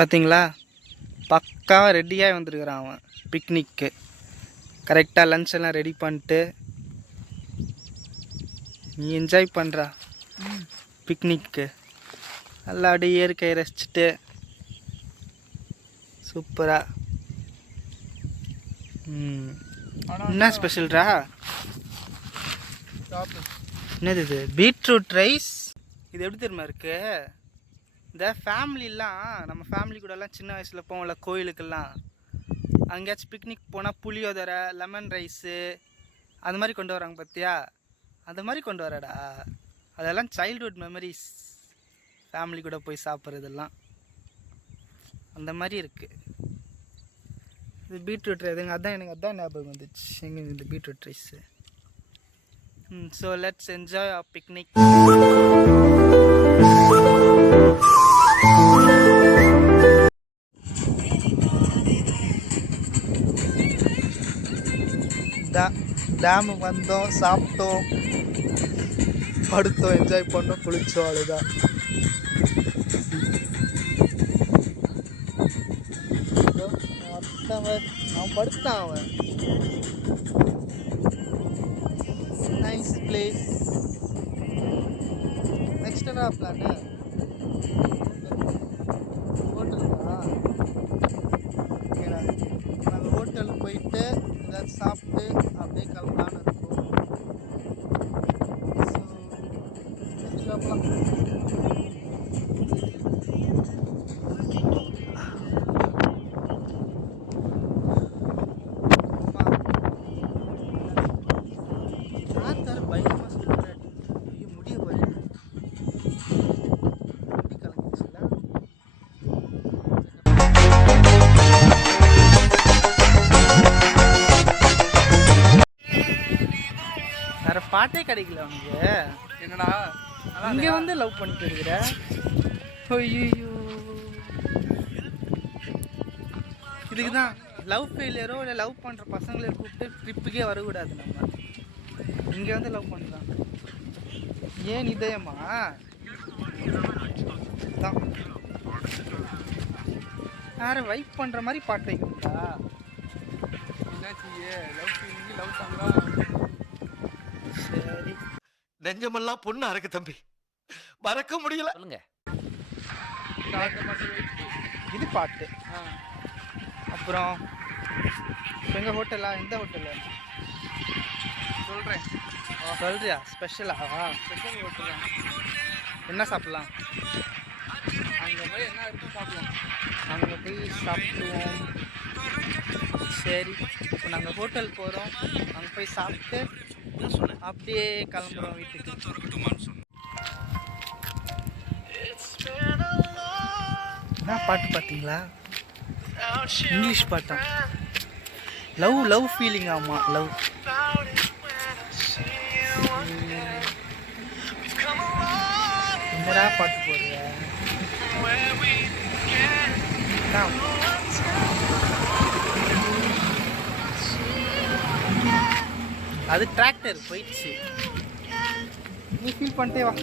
பார்த்தீங்களா, பக்காவாக ரெடியாக வந்துருக்குறான் அவன் பிக்னிக்கு. கரெக்டாக லன்ச் எல்லாம் ரெடி பண்ணிட்டு நீ என்ஜாய் பண்ணுறா பிக்னிக்கு. நல்லா அப்படியே இயற்கையை ரசிச்சுட்டு சூப்பராக. என்ன ஸ்பெஷல்ரா? என்னது இது? Beetroot rice. இது எப்படி தெரியுமா இருக்கு? இந்த ஃபேமிலிலாம், நம்ம ஃபேமிலி கூடலாம் சின்ன வயசில் போவோம்ல கோயிலுக்கெல்லாம், அங்கேயாச்சும் பிக்னிக் போனால் புளியோதரை, லெமன் ரைஸு அது மாதிரி கொண்டு வராங்க பார்த்தியா? அது மாதிரி கொண்டு வரடா. அதெல்லாம் சைல்ட்ஹுட் மெமரிஸ். ஃபேமிலி கூட போய் சாப்பிட்றதெல்லாம் அந்த மாதிரி இருக்குது. இது பீட்ரூட் ரைஸ். அதான் எனக்கு அதான் ஞாபகம் வந்துச்சு, எங்கே இந்த beetroot rice. So let's enjoy our picnic. டேமுக்கு வந்தோம், சாப்பிட்டோம், படுத்தோம், என்ஜாய் பண்ணோம், குளிச்சோம், அவ்வளோதான். அவன் படுத்தான். அவன் நைஸ் பிளேஸ். நெக்ஸ்ட் என்ன பிளானு? ஹோட்டலுக்கா? ஓகேடா, நாங்கள் ஹோட்டலுக்கு போயிட்டு ஏதாச்சும் சாப்பிட்டு அப்படியே கிளம்பலான்னு இருக்கோம். ஸோ கிளம்பலாம். வேற பாட்டே கிடைக்கல உனக்கு. என்னடா இங்க வந்து லவ் பண்ணிட்டு இருக்கிற? ஐயோ, இதுக்கு தான் லவ் ஃபெயிலியரோ இல்லை லவ் பண்ணுற பசங்களை கூப்பிட்டு ட்ரிப்புக்கே வரக்கூடாது. நம்ம இங்கே வந்து லவ் பண்ணலாம். ஏன் இதயமா தான் வேற வைப் பண்ணுற மாதிரி பாட்டு வைக்கிறா? லவ் பண்ணுறா. சரி, நெஞ்சமெல்லாம் பொண்ணா இருக்கு தம்பி, மறக்க முடியல. சொல்லுங்க. இது பாட்டு. அப்புறம் எங்கள் ஹோட்டலா? எந்த ஹோட்டலு சொல்கிறேன், சொல்றியா? ஸ்பெஷலா? ஸ்பெஷல் ஹோட்டலா? என்ன சாப்பிட்லாம்? அங்கே போய் என்ன இருக்கும் சாப்பிடலாம். அங்கே போய் சாப்பிடுவோம். சரி, இப்போ நாங்கள் ஹோட்டல் போகிறோம். அங்கே போய் சாப்பிட்டு அப்படியே கிளம்புறோம் வீட்டுக்கு. என்ன பாட்டு பார்த்தீங்களா? இங்கிலீஷ் பாட்டா? Love feeling. ஆமாம், லவ். என்னடா பாட்டு போடுற? அது டிராக்டர் போயிடுச்சு. நீ ஃபீல் பண்ணிட்டே வா.